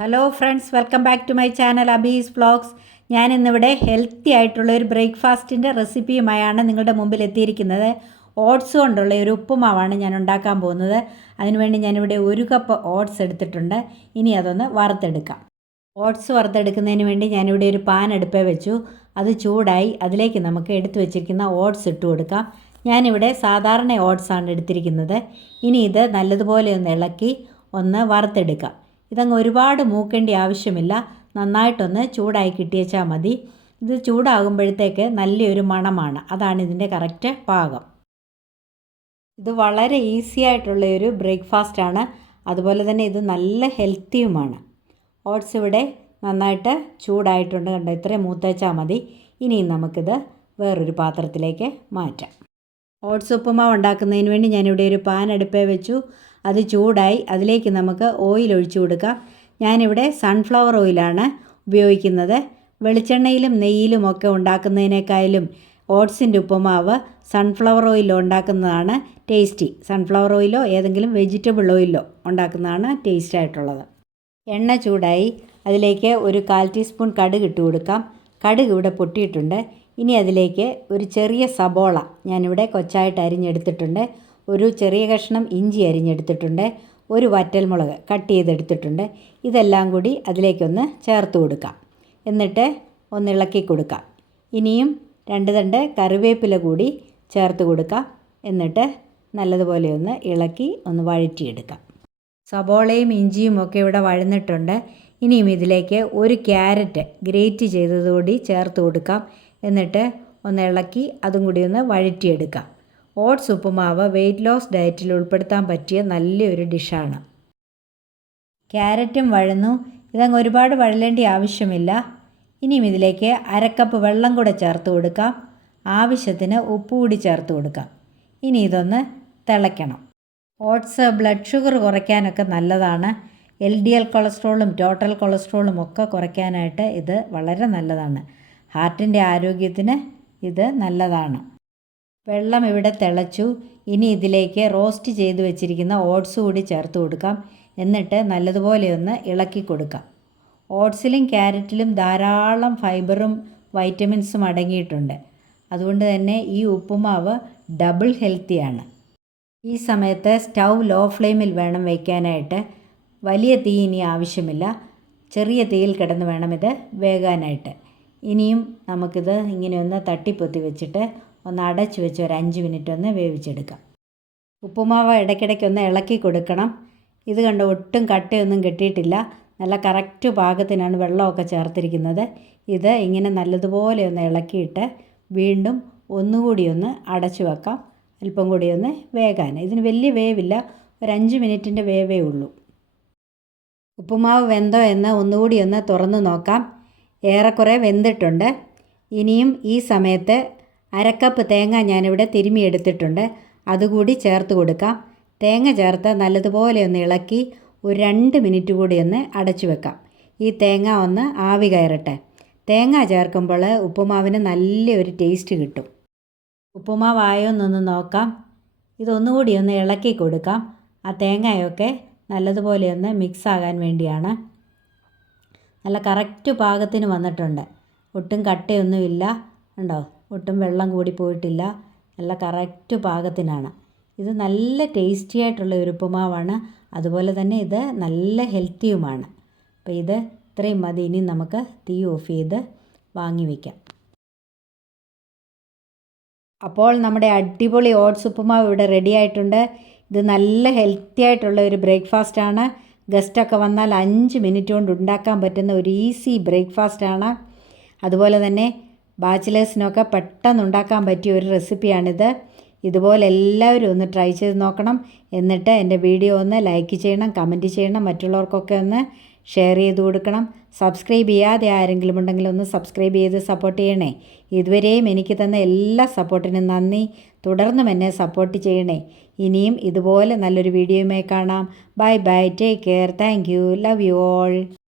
Hello friends, welcome back to my channel Abee's vlogs. ഞാൻ ഇന്നിവിടെ healthy ആയിട്ടുള്ള ഒരു ബ്രേക്ക്ഫാസ്റ്റിൻ്റെ റെസിപ്പിയുമായാണ് നിങ്ങളുടെ മുമ്പിൽ എത്തിയിരിക്കുന്നത്. ഓട്സ് കൊണ്ടുള്ള ഒരു ഉപ്പുമാവാണ് ഞാൻ ഉണ്ടാക്കാൻ പോകുന്നത്. അതിനുവേണ്ടി ഞാനിവിടെ 1 കപ്പ് ഓട്സ് എടുത്തിട്ടുണ്ട്. ഇനി അതൊന്ന് വറുത്തെടുക്കാം. ഓട്സ് വറുത്തെടുക്കുന്നതിന് വേണ്ടി ഞാനിവിടെ ഒരു പാൻ അടുപ്പേ വെച്ചു. അത് ചൂടായി അതിലേക്ക് നമുക്ക് എടുത്തു വെച്ചിരിക്കുന്ന ഓട്സ് ഇട്ട് കൊടുക്കാം. ഞാനിവിടെ സാധാരണ ഓട്സാണ് എടുത്തിരിക്കുന്നത്. ഇനി ഇത് നല്ലതുപോലെ ഒന്ന് ഇളക്കി ഒന്ന് വറുത്തെടുക്കാം. ഇതങ്ങ് ഒരുപാട് മൂക്കേണ്ട ആവശ്യമില്ല, നന്നായിട്ടൊന്ന് ചൂടായി കിട്ടിയേച്ചാൽ മതി. ഇത് ചൂടാകുമ്പോഴത്തേക്ക് നല്ലൊരു മണമാണ്, അതാണ് ഇതിൻ്റെ കറക്റ്റ് പാകം. ഇത് വളരെ ഈസി ആയിട്ടുള്ളൊരു ബ്രേക്ക്ഫാസ്റ്റാണ്, അതുപോലെ തന്നെ ഇത് നല്ല ഹെൽത്തിയുമാണ്. ഓട്സ് ഇവിടെ നന്നായിട്ട് ചൂടായിട്ടുണ്ട്, കണ്ടോ, ഇത്രയും മൂത്തേച്ചാൽ മതി. ഇനിയും നമുക്കിത് വേറൊരു പാത്രത്തിലേക്ക് മാറ്റാം. ഓട്സ് ഉപ്പുമാവ് ഉണ്ടാക്കുന്നതിന് വേണ്ടി ഞാനിവിടെ ഒരു പാൻ അടുപ്പേ വെച്ചു. അത് ചൂടായി അതിലേക്ക് നമുക്ക് ഓയിൽ ഒഴിച്ചു കൊടുക്കാം. ഞാനിവിടെ സൺഫ്ലവർ ഓയിലാണ് ഉപയോഗിക്കുന്നത്. വെളിച്ചെണ്ണയിലും നെയ്യിലും ഒക്കെ ഉണ്ടാക്കുന്നതിനേക്കാളും ഓട്സിൻ്റെ ഉപ്പുമാവ് സൺഫ്ലവർ ഓയിലോ ഉണ്ടാക്കുന്നതാണ് ടേസ്റ്റി. സൺഫ്ലവർ ഓയിലോ ഏതെങ്കിലും വെജിറ്റബിൾ ഓയിലോ ഉണ്ടാക്കുന്നതാണ് ടേസ്റ്റ് ആയിട്ടുള്ളത്. എണ്ണ ചൂടായി അതിലേക്ക് ഒരു 1/4 ടീസ്പൂൺ കടുക് ഇട്ട് കൊടുക്കാം. കടുക് ഇവിടെ പൊട്ടിയിട്ടുണ്ട്. ഇനി അതിലേക്ക് ഒരു ചെറിയ സബോള ഞാനിവിടെ കൊച്ചായിട്ട് അരിഞ്ഞെടുത്തിട്ടുണ്ട്. ഒരു ചെറിയ കഷ്ണം ഇഞ്ചി അരിഞ്ഞെടുത്തിട്ടുണ്ട്. ഒരു വറ്റൽമുളക് കട്ട് ചെയ്തെടുത്തിട്ടുണ്ട്. ഇതെല്ലാം കൂടി അതിലേക്കൊന്ന് ചേർത്ത് കൊടുക്കാം. എന്നിട്ട് ഒന്ന് ഇളക്കി കൊടുക്കാം. ഇനിയും 2 തണ്ട് കറിവേപ്പില കൂടി ചേർത്ത് കൊടുക്കാം. എന്നിട്ട് നല്ലതുപോലെ ഒന്ന് ഇളക്കി ഒന്ന് വഴറ്റിയെടുക്കാം. സബോളയും ഇഞ്ചിയും ഒക്കെ ഇവിടെ വഴന്നിട്ടുണ്ട്. ഇനിയും ഇതിലേക്ക് ഒരു ക്യാരറ്റ് ഗ്രേറ്റ് ചെയ്തതുകൂടി ചേർത്ത് കൊടുക്കാം. എന്നിട്ട് ഒന്ന് ഇളക്കി അതും കൂടി ഒന്ന് വഴറ്റിയെടുക്കാം. ഓട്സ് ഉപ്പുമാവ് വെയ്റ്റ് ലോസ് ഡയറ്റിൽ ഉൾപ്പെടുത്താൻ പറ്റിയ നല്ലൊരു ഡിഷാണ്. ക്യാരറ്റും വഴന്നു, ഇതങ്ങ് ഒരുപാട് വഴലേണ്ട ആവശ്യമില്ല. ഇനിയും ഇതിലേക്ക് 1/2 കപ്പ് വെള്ളം കൂടെ ചേർത്ത് കൊടുക്കാം. ആവശ്യത്തിന് ഉപ്പ് കൂടി ചേർത്ത് കൊടുക്കാം. ഇനി ഇതൊന്ന് തിളയ്ക്കണം. ഓട്സ് ബ്ലഡ് ഷുഗർ കുറയ്ക്കാനൊക്കെ നല്ലതാണ്. LDL കൊളസ്ട്രോളും ടോട്ടൽ കൊളസ്ട്രോളും ഒക്കെ കുറയ്ക്കാനായിട്ട് ഇത് വളരെ നല്ലതാണ്. ഹാർട്ടിൻ്റെ ആരോഗ്യത്തിന് ഇത് നല്ലതാണ്. വെള്ളം ഇവിടെ തിളച്ചു. ഇനി ഇതിലേക്ക് റോസ്റ്റ് ചെയ്ത് വെച്ചിരിക്കുന്ന ഓട്സ് കൂടി ചേർത്ത് കൊടുക്കാം. എന്നിട്ട് നല്ലതുപോലെ ഒന്ന് ഇളക്കി കൊടുക്കാം. ഓട്സിലും ക്യാരറ്റിലും ധാരാളം ഫൈബറും വൈറ്റമിൻസും അടങ്ങിയിട്ടുണ്ട്. അതുകൊണ്ട് തന്നെ ഈ ഉപ്പുമാവ് ഡബിൾ ഹെൽത്തിയാണ്. ഈ സമയത്ത് സ്റ്റൗ ലോ ഫ്ലെയിമിൽ വേണം വയ്ക്കാനായിട്ട്. വലിയ തീ ഇനി ആവശ്യമില്ല, ചെറിയ തീയിൽ കിടന്ന് വേണം ഇത് വേകാനായിട്ട്. ഇനിയും നമുക്കിത് ഇങ്ങനെ ഒന്ന് തട്ടിപ്പൊത്തി വെച്ചിട്ട് ഒന്ന് അടച്ച് വെച്ച് ഒരു 5 മിനിറ്റ് ഒന്ന് വേവിച്ചെടുക്കാം. ഉപ്പുമാവ് ഇടയ്ക്കിടയ്ക്കൊന്ന് ഇളക്കി കൊടുക്കണം. ഇത് കണ്ട് ഒട്ടും കട്ടയൊന്നും കെട്ടിയിട്ടില്ല, നല്ല കറക്റ്റ് പാകത്തിനാണ് വെള്ളമൊക്കെ ചേർത്തിരിക്കുന്നത്. ഇത് ഇങ്ങനെ നല്ലതുപോലെ ഒന്ന് ഇളക്കിയിട്ട് വീണ്ടും ഒന്നുകൂടി ഒന്ന് അടച്ചു വെക്കാം, അല്പം കൂടി ഒന്ന് വേകാൻ. ഇതിന് വലിയ വേവില്ല, ഒരു 5 മിനിറ്റിൻ്റെ വേവേ ഉള്ളൂ. ഉപ്പുമാവ് വെന്തോ എന്ന് ഒന്നുകൂടി ഒന്ന് തുറന്ന് നോക്കാം. ഏറെക്കുറെ വെന്തിട്ടുണ്ട്. ഇനിയും ഈ സമയത്ത് 1/2 കപ്പ് തേങ്ങ ഞാനിവിടെ തിരുമിയെടുത്തിട്ടുണ്ട്, അതുകൂടി ചേർത്ത് കൊടുക്കാം. തേങ്ങ ചേർത്ത് നല്ലതുപോലെ ഒന്ന് ഇളക്കി ഒരു 2 മിനിറ്റ് കൂടി ഒന്ന് അടച്ചു വെക്കാം. ഈ തേങ്ങ ഒന്ന് ആവി കയറട്ടെ. തേങ്ങ ചേർക്കുമ്പോൾ ഉപ്പുമാവിന് നല്ലൊരു ടേസ്റ്റ് കിട്ടും. ഉപ്പുമാവായോ എന്നൊന്ന് നോക്കാം. ഇതൊന്നുകൂടി ഒന്ന് ഇളക്കി കൊടുക്കാം. ആ തേങ്ങയൊക്കെ നല്ലതുപോലെ ഒന്ന് മിക്സ് ആകാൻ വേണ്ടിയാണ്. നല്ല കറക്റ്റ് പാകത്തിന് വന്നിട്ടുണ്ട്, ഒട്ടും കട്ടയൊന്നുമില്ല, ഉണ്ടോ, ഒട്ടും വെള്ളം കൂടി പോയിട്ടില്ല, നല്ല കറക്റ്റ് പാകത്തിനാണ്. ഇത് നല്ല ടേസ്റ്റി ആയിട്ടുള്ള ഒരു ഉപ്പുമാവാണ്, അതുപോലെ തന്നെ ഇത് നല്ല ഹെൽത്തിയുമാണ്. അപ്പോൾ ഇത് ഇത്രയും മതി. ഇനി നമുക്ക് തീ ഓഫ് ചെയ്ത് വാങ്ങി വയ്ക്കാം. അപ്പോൾ നമ്മുടെ അടിപൊളി ഓട്സ് ഉപ്പുമാവ് ഇവിടെ റെഡി ആയിട്ടുണ്ട്. ഇത് നല്ല ഹെൽത്തി ആയിട്ടുള്ള ഒരു ബ്രേക്ക്ഫാസ്റ്റാണ്. ഗസ്റ്റൊക്കെ വന്നാൽ 5 മിനിറ്റ് കൊണ്ട് ഉണ്ടാക്കാൻ പറ്റുന്ന ഒരു ഈസി ബ്രേക്ക്ഫാസ്റ്റാണ്. അതുപോലെ തന്നെ ബാച്ചിലേഴ്സിനൊക്കെ പെട്ടെന്ന് ഉണ്ടാക്കാൻ പറ്റിയ ഒരു റെസിപ്പിയാണിത്. ഇതുപോലെ എല്ലാവരും ഒന്ന് ട്രൈ ചെയ്ത് നോക്കണം. എന്നിട്ട് എൻ്റെ വീഡിയോ ഒന്ന് ലൈക്ക് ചെയ്യണം, കമൻറ്റ് ചെയ്യണം, മറ്റുള്ളവർക്കൊക്കെ ഒന്ന് ഷെയർ ചെയ്ത് കൊടുക്കണം. സബ്സ്ക്രൈബ് ചെയ്യാതെ ആരെങ്കിലും ഉണ്ടെങ്കിൽ ഒന്ന് സബ്സ്ക്രൈബ് ചെയ്ത് സപ്പോർട്ട് ചെയ്യണേ. ഇതുവരെയും എനിക്ക് തന്ന എല്ലാ സപ്പോർട്ടിനും നന്ദി. തുടർന്നും എന്നെ സപ്പോർട്ട് ചെയ്യണേ. ഇനിയും ഇതുപോലെ നല്ലൊരു വീഡിയോയുമായി കാണാം. Bye bye, take care, thank you, love you all.